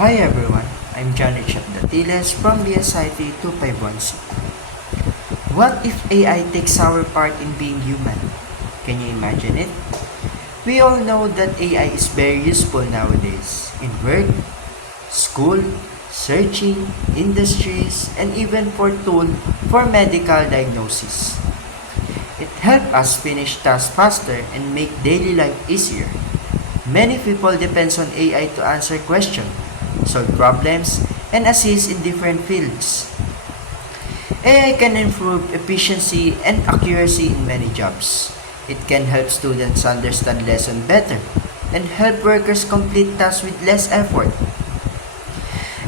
Hi everyone, I'm Johnny Chapdatiles from BSIT 2516. What if AI takes our part in being human? Can you imagine it? We all know that AI is very useful nowadays in work, school, searching, industries, and even for tool for medical diagnosis. It helps us finish tasks faster and make daily life easier. Many people depend on AI to answer questions, solve problems, and assist in different fields. AI can improve efficiency and accuracy in many jobs. It can help students understand lessons better and help workers complete tasks with less effort.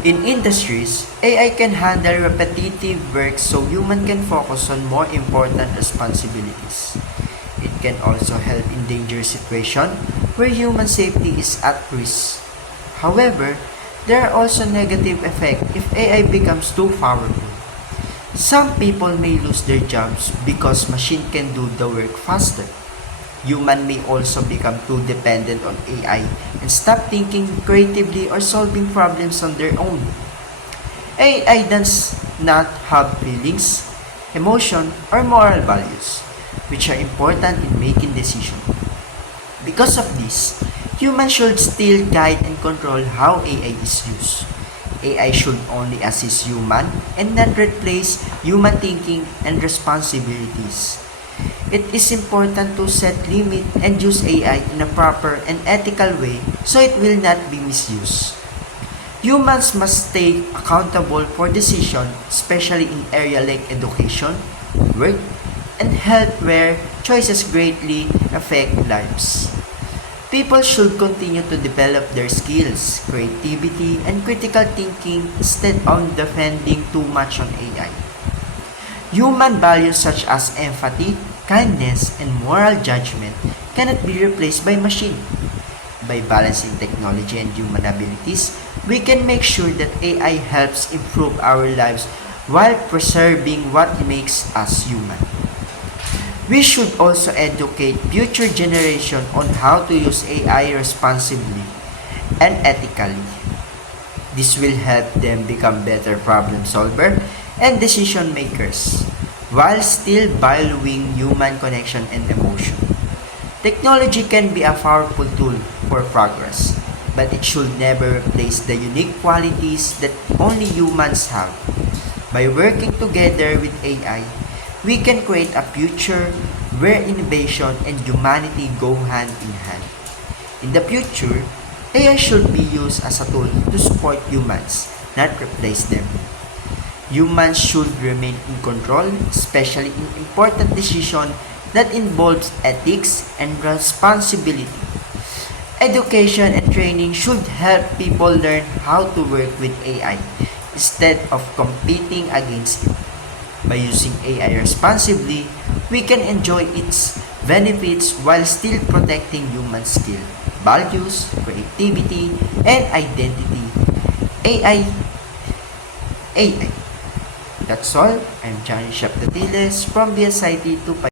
In industries, AI can handle repetitive work so humans can focus on more important responsibilities. It can also help in dangerous situations where human safety is at risk. However, there are also negative effects if AI becomes too powerful. Some people may lose their jobs because machine can do the work faster. Humans may also become too dependent on AI and stop thinking creatively or solving problems on their own. AI does not have feelings, emotion, or moral values, which are important in making decisions. Because of this, humans should still guide and control how AI is used. AI should only assist human and not replace human thinking and responsibilities. It is important to set limit and use AI in a proper and ethical way so it will not be misused. Humans must stay accountable for decisions, especially in areas like education, work, and health where choices greatly affect lives. People should continue to develop their skills, creativity, and critical thinking instead of depending too much on AI. Human values such as empathy, kindness, and moral judgment cannot be replaced by machine. By balancing technology and human abilities, we can make sure that AI helps improve our lives while preserving what makes us human. We should also educate future generations on how to use AI responsibly and ethically. This will help them become better problem solvers and decision makers while still valuing human connection and emotion. Technology can be a powerful tool for progress, but it should never replace the unique qualities that only humans have. By working together with AI, we can create a future where innovation and humanity go hand in hand. In the future, AI should be used as a tool to support humans, not replace them. Humans should remain in control, especially in important decisions that involves ethics and responsibility. Education and training should help people learn how to work with AI instead of competing against it. By using AI responsibly, we can enjoy its benefits while still protecting human skill, values, creativity, and identity. AI, AI. That's all. I'm Johnny Shapdatiles from BSIT 2.